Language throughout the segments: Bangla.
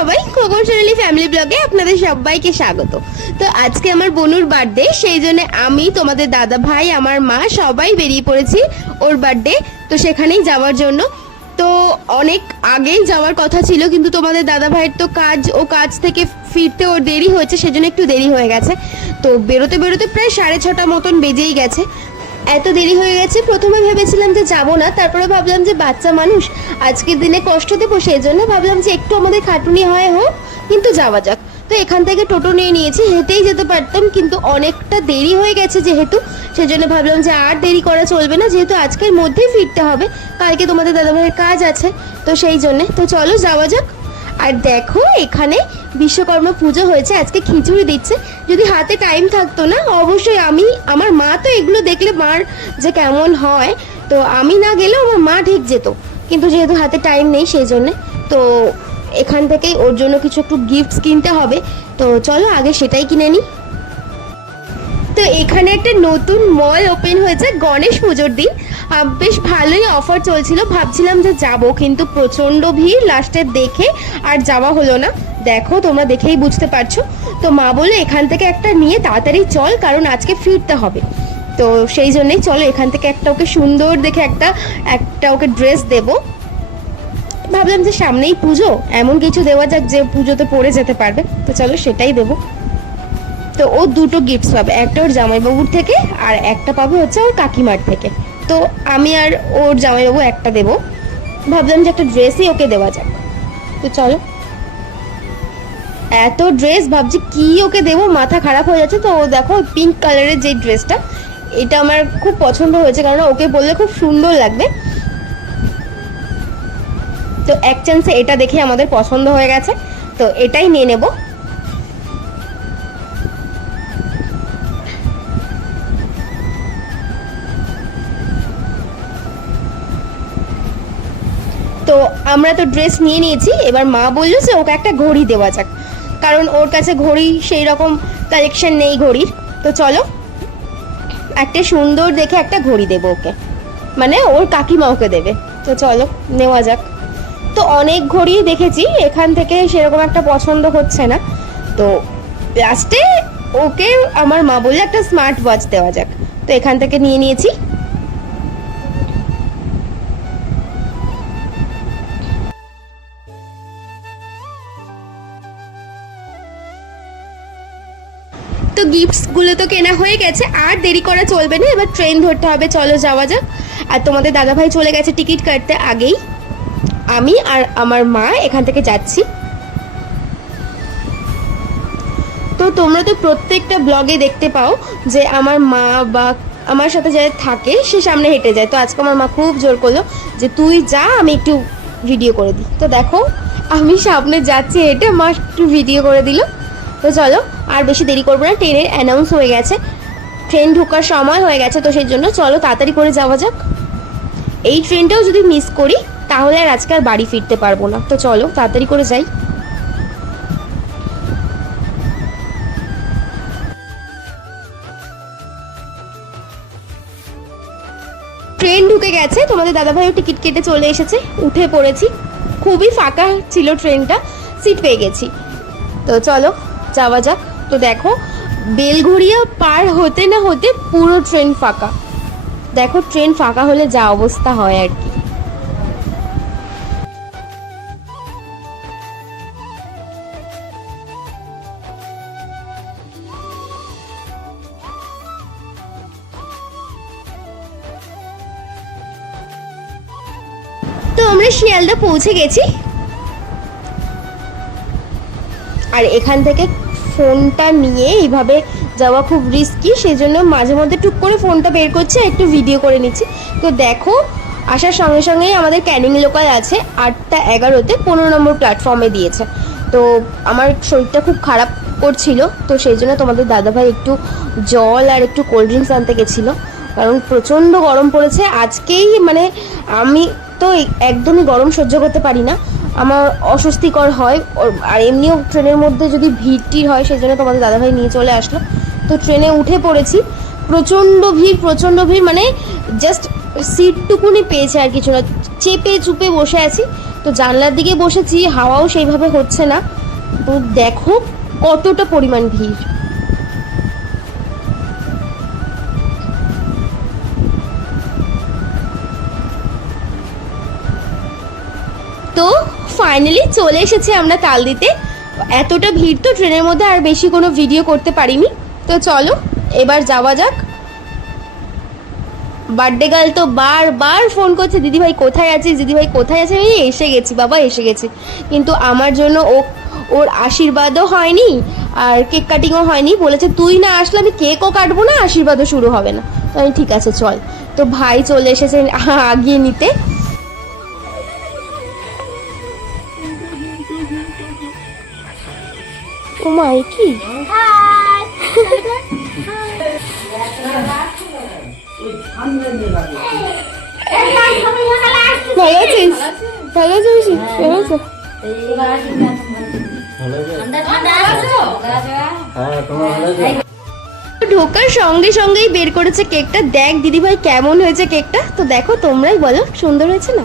সবাই, খোকন সোনালী ফ্যামিলি ব্লগে আপনাদের সবাইকে স্বাগত। তো আজকে আমার বনুর বার্থডে, সেই জন্য আমি, তোমাদের দাদা ভাই, আমার মা সবাই বেরিয়ে পড়েছি ওর বার্থডে। তো সেখানেই যাওয়ার জন্য। তো অনেক আগেই যাওয়ার কথা ছিল, কিন্তু তোমাদের দাদা ভাইয়ের তো কাজ থেকে ফিরতে ওর দেরি হয়েছে, সেজন্য একটু দেরি হয়ে গেছে। তো বেরোতে বেরোতে প্রায় 6:30 মতন বেজেই গেছে। এত দেরি হয়ে গেছে, প্রথমে ভেবেছিলাম যে যাবো না, তারপরে ভাবলাম যে বাচ্চা মানুষ, আজকের দিনে কষ্ট দেবো, সেই জন্য ভাবলাম যে একটু আমাদের খাটুনি হয় হোক, কিন্তু যাওয়া যাক। তো এখান থেকে টোটো নিয়ে নিয়েছি, হেঁটেই যেতে পারতাম, কিন্তু অনেকটা দেরি হয়ে গেছে যেহেতু, সেজন্য ভাবলাম যে আর দেরি করা চলবে না, যেহেতু আজকের মধ্যেই ফিরতে হবে, কালকে তোমাদের দাদাভাইয়ের কাজ আছে। তো সেই জন্যে তো চলো যাওয়া যাক। আর দেখো, এখানে বিশ্বকর্মা পুজো হয়েছে, আজকে খিচুড়ি দিচ্ছে। যদি হাতে টাইম থাকতো না, অবশ্যই আমার মা তো এগুলো দেখলে মার যে কেমন হয়, তো আমি না গেলেও আমার মা ঠিক যেত, কিন্তু যেহেতু হাতে টাইম নেই সেই জন্যে। তো এখান থেকেই ওর জন্য কিছু একটু গিফটস কিনতে হবে, তো চলো আগে সেটাই কিনে নিই। তো এখানে একটা নতুন মল ওপেন হয়েছে গণেশ পুজোর দিন, বেশ ভালোই অফার চলছিল, ভাবছিলাম যে যাব, কিন্তু প্রচণ্ড ভিড়, লাস্টে দেখে আর যাওয়া হলো না। দেখো, তোমরা দেখেই বুঝতে পারছো। তো মা বললো এখান থেকে একটা নিয়ে তাড়াতাড়ি চল, কারণ আজকে ফিরতে হবে। তো সেই জন্যই চলো, এখান থেকে একটা ওকে সুন্দর দেখে একটা ওকে ড্রেস দেবো। ভাবলাম যে সামনেই পুজো, এমন কিছু দেওয়া যাক যে পুজোতে পরে যেতে পারবে, তো চলো সেটাই দেবো। তো ও দুটো গিফটস পাবে, একটা ওর জামাইবাবুর থেকে আর একটা পাবে হচ্ছে ওর কাকিমার থেকে। তো আমি আর ওর জামাইবাবু একটা দেবো, ভাবলাম যে একটা ড্রেসই ওকে দেওয়া যাক। তো চলো, এত ড্রেস, ভাবছি কি ওকে দেবো, মাথা খারাপ হয়ে যাচ্ছে। তো ও দেখো পিঙ্ক কালারের যে ড্রেসটা, এটা আমার খুব পছন্দ হয়েছে, কারণ ওকে বললে খুব সুন্দর লাগবে। তো এক চান্সে এটা দেখে আমাদের পছন্দ হয়ে গেছে, তো এটাই নিয়ে নেব। তো আমরা তো ড্রেস নিয়ে নিয়েছি, এবার মা বললো যে ওকে একটা ঘড়ি দেওয়া যাক, কারণ ওর কাছে ঘড়ি সেই রকম কালেকশন নেই ঘড়ির। তো চলো, একটা সুন্দর দেখে একটা ঘড়ি দেবো ওকে, মানে ওর কাকিমা ওকে দেবে। তো চলো নেওয়া যাক। তো অনেক ঘড়ি দেখেছি, এখান থেকে সেরকম একটা পছন্দ হচ্ছে না, তো লাস্টে ওকে আমার মা বললে একটা স্মার্ট ওয়াচ দেওয়া যাক, তো এখান থেকে নিয়ে নিয়েছি। তো গিফটসগুলো তো কেনা হয়ে গেছে, আর দেরি করা চলবে না, এবার ট্রেন ধরতে হবে, চলো যাওয়া যাক। আর তোমাদের দাদাভাই চলে গেছে টিকিট কাটতে আগেই, আমি আর আমার মা এখান থেকে যাচ্ছি। তো তোমরা তো প্রত্যেকটা ব্লগে দেখতে পাও যে আমার মা বা আমার সাথে যারা থাকে সে সামনে হেঁটে যায়। তো আজকে আমার মা খুব জোর করলো যে তুই যা, আমি একটু ভিডিও করে দিই। তো দেখো, আমি সামনে যাচ্ছি হেঁটে, মা একটু ভিডিও করে দিল। তো চলো আর বেশি দেরি করবো না, ট্রেনের অ্যানাউন্স হয়ে গেছে, ট্রেন ঢোকার সময় হয়ে গেছে, তো সেই জন্য চলো তাড়াতাড়ি করে যাওয়া যাক। এই ট্রেনটাও যদি মিস করি তাহলে আর আজকে আর বাড়ি ফিরতে পারবো না, তো চলো তাড়াতাড়ি করে যাই। ট্রেন ঢুকে গেছে, তোমাদের দাদাভাইও টিকিট কেটে চলে এসেছে, উঠে পড়েছি, খুবই ফাঁকা ছিল ট্রেনটা, সিট পেয়ে গেছি। তো চলো যাওয়া যাক। তো দেখো, বেলঘড়িয়া পার হতে না হতে পুরো ট্রেন ফাঁকা। দেখো ট্রেন ফাঁকা হলে যা অবস্থা হয় আর কি। তো আমরা শিয়ালদা পৌঁছে গেছি, আর এখান থেকে ফোনটা নিয়ে এইভাবে যাওয়া খুব রিস্কি, সেই জন্য মাঝে মধ্যে টুক করে ফোনটা বের করছি, একটু ভিডিও করে নিচ্ছি। তো দেখো, আসার সঙ্গে সঙ্গেই আমাদের ক্যানিং লোকাল আছে 8:11-তে 15 নম্বর প্ল্যাটফর্মে দিয়েছে। তো আমার শরীরটা খুব খারাপ করছিল, তো সেই জন্য তোমাদের দাদাভাই একটু জল আর একটু কোল্ড ড্রিঙ্কস আনতে গেছিলো, কারণ প্রচণ্ড গরম পড়েছে আজকেই। মানে আমি তো একদমই গরম সহ্য করতে পারি না, আমার অস্বস্তিকর হয়, আর এমনিও ট্রেনের মধ্যে যদি ভিড় হয়, সেই জন্য তোমাদের দাদাভাই নিয়ে চলে আসলো। তো ট্রেনে উঠে পড়েছি, প্রচণ্ড ভিড়, মানে জাস্ট সিটটুকুনি পেয়েছে আর কিছু না, চেপে চুপে বসে আছি। তো জানলার দিকে বসেছি, হাওয়াও সেইভাবে হচ্ছে না। তো দেখো কতটা পরিমাণ ভিড়। তো ফাইনালি চলে এসেছি আমরা তালদিতে। এতটা ভিড় তো ট্রেনের মধ্যে আর বেশি কোনো ভিডিও করতে পারিনি। তো চলো এবার যাওয়া যাক। বার্থডে গার্ল তো বারবার ফোন করছে, দিদিভাই কোথায় আছিস, দিদিভাই কোথায় আছে। আমি এসে গেছি বাবা, এসে গেছি। কিন্তু আমার জন্য ওর আশীর্বাদও হয়নি আর কেক কাটিংও হয়নি। বলেছে তুই না আসলে আমি কেকও কাটবো না, আশীর্বাদও শুরু হবে না। তো আমি ঠিক আছে চল। তো ভাই চলে এসেছে আগিয়ে নিতে। ও মা, কি ভালো আছিস? ভালো আছিস? ভালো আছো? ঢোকার সঙ্গে সঙ্গেই বের করেছে কেকটা। দেখ দিদিভাই কেমন হয়েছে কেকটা। তো দেখো তোমরাই বলো, সুন্দর হয়েছে না?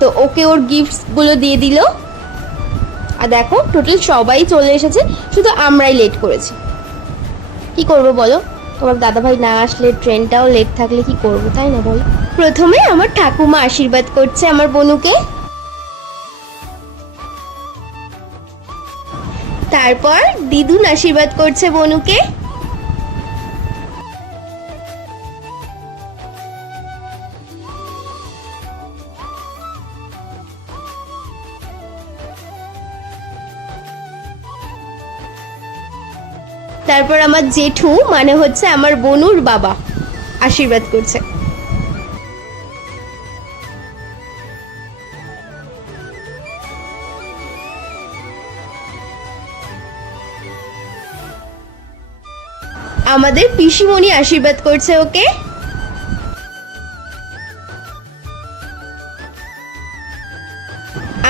তো ওকে ওর গিফটস গুলো দিয়ে দিল। আর দেখো টোটাল সবাই চলে এসেছে, শুধু আমরাই লেট করেছি। কি করবো বলো, তোমার দাদাভাই না আসলে ট্রেনটাও লেট থাকলে কি করবো, তাই না বল? প্রথমে আমার ঠাকুমা আশীর্বাদ করছে আমার বনুকে, তারপর দিদুন আশীর্বাদ করছে বনুকে, তারপর আমার জেঠু মানে হচ্ছে আমার বনুর বাবা আশীর্বাদ করছে। আমাদের পিসিমণি আশীর্বাদ করছে ওকে।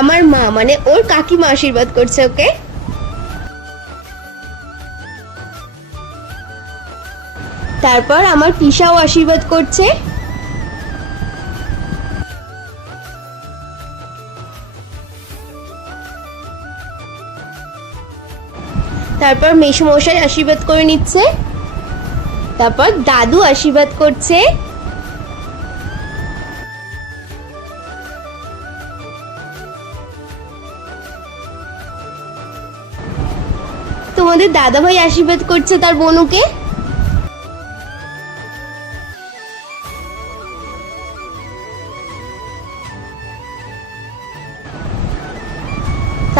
আমার মা মানে ওর কাকিমা আশীর্বাদ করছে ওকে। তারপর আমার পিসাও আশীর্বাদ করছে। তারপর মেসোমশাই আশীর্বাদ করে নিচ্ছে। তারপর দাদু আশীর্বাদ করছে। তোমাদের দাদাভাই আশীর্বাদ করছে তার বনুকে।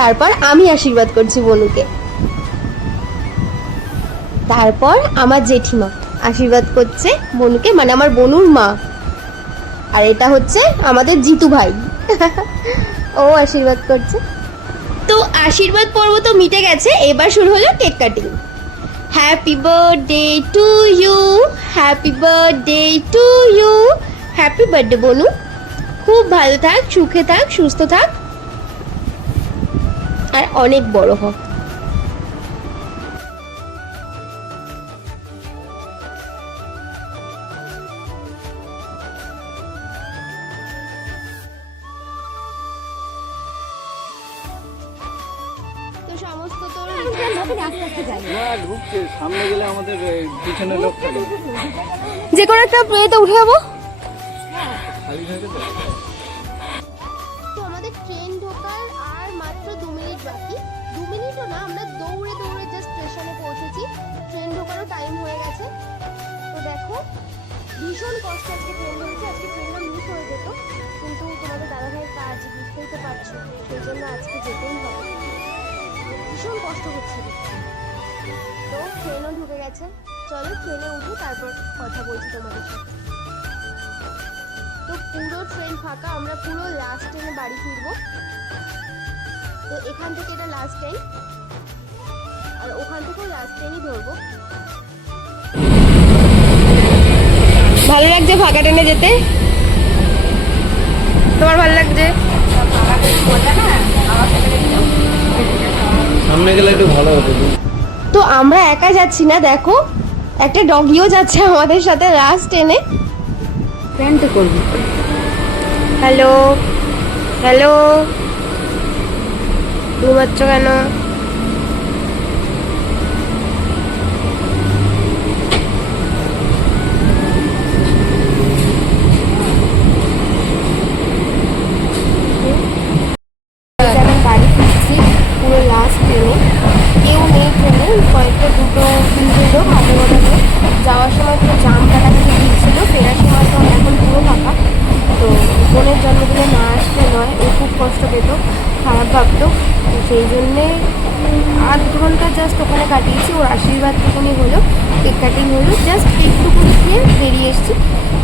তারপর আমি আশীর্বাদ করছি বনুকে। তারপর আমার জেঠিমা আশীর্বাদ করছে বনুকে, মানে আমার বনুর মা। আর এটা হচ্ছে আমাদের জিতু ভাই, ও আশীর্বাদ করছে। তো আশীর্বাদ পর্ব তো মিটে গেছে, এবার শুরু হলো cake cutting. Happy birthday to you, happy birthday to you, happy birthday বনু। খুব ভালো থাক, সুখে থাক, সুস্থ থাক আর অনেক বড় হোক। সমস্ত তোর সামনে গেলে আমাদের পিছনে লোক থাকে, যে কোনো একটা প্লেতে উঠে যাবো। তো আমাদের ট্রেন ঢোকার আর মাত্র 2 মিনিট বাকি। 2 মিনিটও না, আমরা দৌড়ে দৌড়ে জাস্ট স্টেশনে পৌঁছেছি। ট্রেন ঢোকারও টাইম হয়ে গেছে। তো দেখো ভীষণ কষ্ট আজকে ট্রেন ধরেছে, আজকে ট্রেনটা মিস হয়ে যেত, কিন্তু তোমাদের দাদাভাইয়ের কাজ বুঝতেই তো পারছো, সেই জন্য আজকে যেতেই হবে। ভীষণ কষ্ট হচ্ছিল। তো ট্রেনও ঢুকে গেছে, চলো ট্রেনে উঠে তারপর কথা বলছি তোমাদের সাথে। তো পুরো ট্রেন ফাঁকা, আমরা পুরো লাস্ট ট্রেনে বাড়ি ফিরবো। তো এখান থেকে এটা লাস্ট ট্রেন, আর ওখান থেকেও লাস্ট ট্রেনই ধরবো। ভালো লাগছে ফাঁকা ট্রেনে যেতে? তোমার ভালো লাগছে? সামনে গেলে একটু ভালো হতো। তো আমরা একা যাচ্ছি না, দেখো একটা ডগিও যাচ্ছে আমাদের সাথে লাস্ট ট্রেনে। প্যান্টে করবি। হ্যালো হ্যালো, ঘুমাচ্ছ কেন? এখন বাড়ি ফিরছি পুরো লাস্ট ট্রেনে, কেউ নেই ট্রেনে, কয়েকটা দুটো তিনটে লোক হাতে গোটা করে। যাওয়ার সময় পুরো জাম কাটাকাটি দিচ্ছিল, ফেরার সময় তো এখন পুরো ফাঁকা। তো বোনের জন্মদিনে না আসলে নয়, ও খুব কষ্ট পেত, খারাপ ভাবতো। তো সেই জন্যে 8 ঘন্টা জাস্ট ওখানে কাটিয়েছি। ওর আশীর্বাদটুকুনি হলো, কেক কাটিং হলো, জাস্ট একটুকুনি খেয়ে বেরিয়ে এসেছি।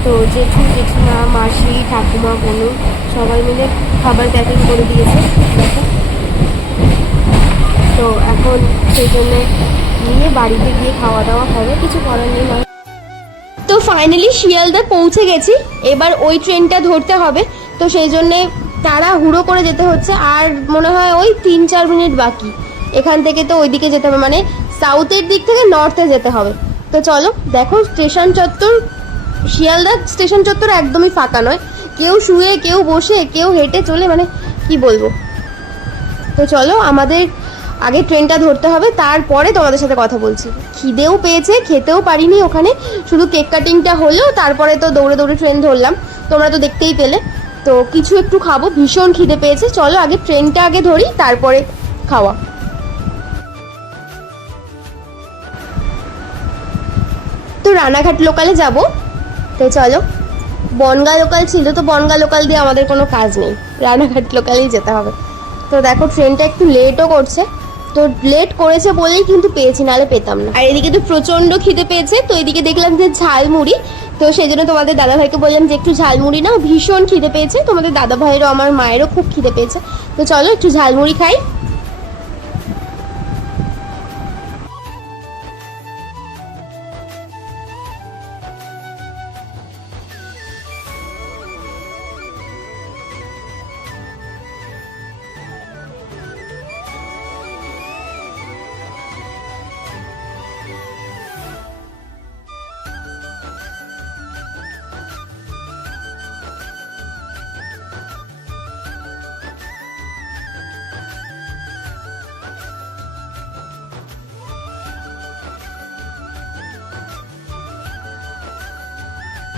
তো জেঠু জেঠিমা মাসি ঠাকুমা বোনু সবাই মিলে খাবার প্যাকিং করে দিয়েছে দেখো। তো এখন সেই জন্যে নিয়ে বাড়িতে গিয়ে খাওয়া দাওয়া হবে, কিছু করার নেই না। তো ফাইনালি শিয়ালদা পৌঁছে গেছি, এবার ওই ট্রেনটা ধরতে হবে। তো সেই জন্যে তাড়াহুড়ো করে যেতে হচ্ছে, আর মনে হয় ওই 3-4 মিনিট বাকি এখান থেকে। তো ওইদিকে যেতে হবে, মানে সাউথের দিক থেকে নর্থে যেতে হবে। তো চলো দেখো, স্টেশন চত্বর, শিয়ালদা স্টেশন চত্বর একদমই ফাঁকা নয়, কেউ শুয়ে কেউ বসে কেউ হেঁটে চলে, মানে কি বলবো। তো চলো আমাদের আগে ট্রেনটা ধরতে হবে, তারপরে তোমাদের সাথে কথা বলছি। খিদেও পেয়েছে, খেতেও পারিনি ওখানে, শুধু কেক কাটিংটা হলো, তারপরে তো দৌড়ে দৌড়ে ট্রেন ধরলাম, তোমরা তো দেখতেই পেলে। তো কিছু একটু খাবো, ভীষণ খিদে পেয়েছে। চলো আগে ট্রেনটা আগে ধরি, তারপরে খাওয়া। তো রানাঘাট লোকালে যাব। তো চলো, বনগাঁ লোকাল ছিল, তো বনগাঁ লোকাল দিয়ে আমাদের কোনো কাজ নেই, রানাঘাট লোকালেই যেতে হবে। তো দেখো ট্রেনটা একটু লেটও করছে, তো লেট করেছে বলেই কিন্তু পেয়েছি, নাহলে পেতাম না। আর এদিকে তো প্রচণ্ড খিদে পেয়েছে, তো এদিকে দেখলাম যে ঝালমুড়ি, তো সেই জন্য তোমাদের দাদাভাইকে বললাম যে একটু ঝালমুড়ি নাও, ভীষণ খিদে পেয়েছে। তোমাদের দাদাভাইয়েরও আমার মায়েরও খুব খিদে পেয়েছে। তো চলো একটু ঝালমুড়ি খাই।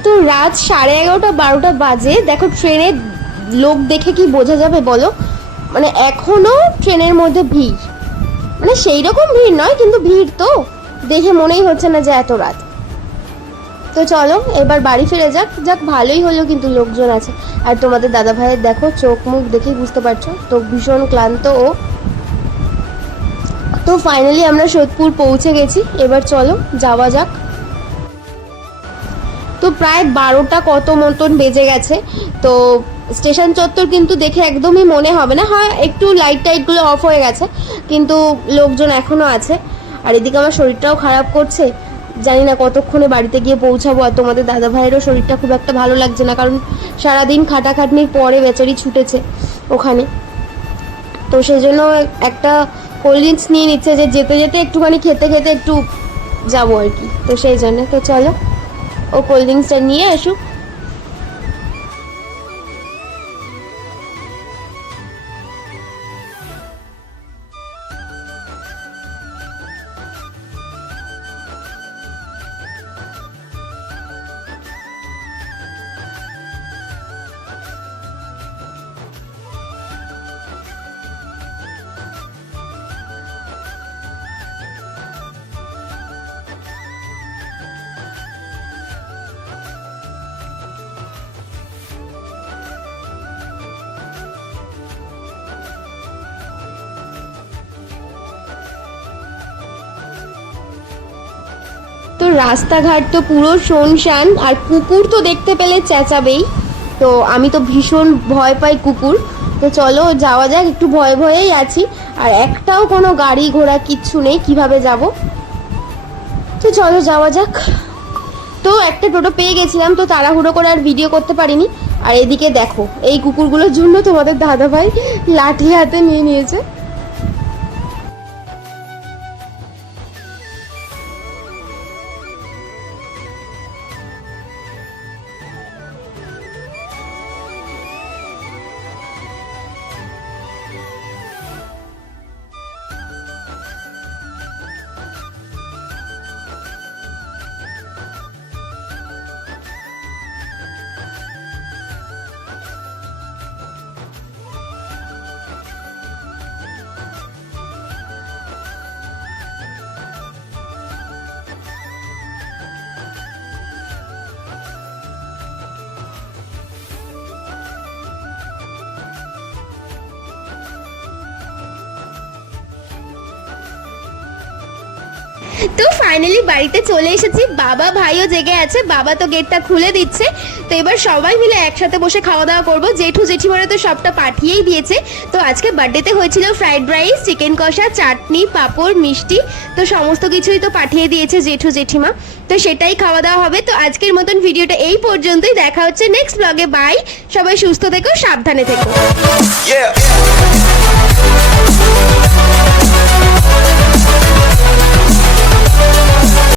তো রাত 11:30-12টা বাজে। দেখো ট্রেনের লোক দেখে কি বোঝা যাবে বলো, মানে এখনো ট্রেনের মধ্যে ভিড়, মানে সেই রকম ভিড় নয় কিন্তু ভিড়, তো দেখে মনেই হচ্ছে না যে এত রাত। তো চলো এবার বাড়ি ফিরে যাক। যাক ভালোই হলো, কিন্তু লোকজন আছে। আর তোমাদের দাদা ভাইয়ের দেখো চোখ মুখ দেখেই বুঝতে পারছো, তো ভীষণ ক্লান্ত ও। তো ফাইনালি আমরা সোদপুর পৌঁছে গেছি, এবার চলো যাওয়া যাক। তো প্রায় 12টা কত মতন বেজে গেছে। তো স্টেশন চত্বর কিন্তু দেখে একদমই মনে হবে না, হয় একটু লাইট টাইটগুলো অফ হয়ে গেছে, কিন্তু লোকজন এখনও আছে। আর এদিকে আমার শরীরটাও খারাপ করছে, জানি না কতক্ষণে বাড়িতে গিয়ে পৌঁছাবো। আর তোমাদের দাদা ভাইয়েরও শরীরটা খুব একটা ভালো লাগছে না, কারণ সারাদিন খাটাখাটনির পরে বেচারি ছুটেছে ওখানে। তো সেই জন্য একটা কোল্ড ড্রিঙ্কস নিয়ে নিচ্ছে, যে যেতে যেতে একটুখানি খেতে খেতে একটু যাবো আর কি। তো সেই জন্য তো চলো ও কোল্ড ড্রিঙ্কসটা নিয়ে আসুক। তো রাস্তাঘাট তো পুরো শুনশান, আর কুকুর তো দেখতে পেলে চেঁচাবেই। তো আমি তো ভীষণ ভয় পাই কুকুর। তো চলো যাওয়া যাক, একটু ভয়ে ভয়েই আছি, আর একটাও কোনো গাড়ি ঘোড়া কিচ্ছু নেই, কিভাবে যাব। তো চলো যাওয়া যাক। তো একটা টোটো পেয়ে গেছিলাম, তো তাড়াহুড়ো করে আর ভিডিও করতে পারিনি। আর এদিকে দেখো এই কুকুরগুলোর জন্য তোমাদের দাদাভাই লাঠি হাতে নিয়ে নিয়েছে। তো ফাইনালি বাড়িতে চলে এসেছি, বাবা ভাইও জেগে আছে, বাবা তো গেটটা খুলে দিচ্ছে। তো এবার সবাই মিলে একসাথে বসে খাওয়া দাওয়া করবো। জেঠু জেঠিমারা তো সবটা পাঠিয়েই দিয়েছে। তো আজকে বার্থডেতে হয়েছিল ফ্রাইড রাইস, চিকেন কষা, চাটনি, পাঁপড়, মিষ্টি, তো সমস্ত কিছুই তো পাঠিয়ে দিয়েছে জেঠু জেঠিমা। তো সেটাই খাওয়া দাওয়া হবে। তো আজকের মতন ভিডিওটা এই পর্যন্তই, দেখা হচ্ছে নেক্সট ব্লগে। বাই, সবাই সুস্থ থেকো, সাবধানে থেকো। Yeah.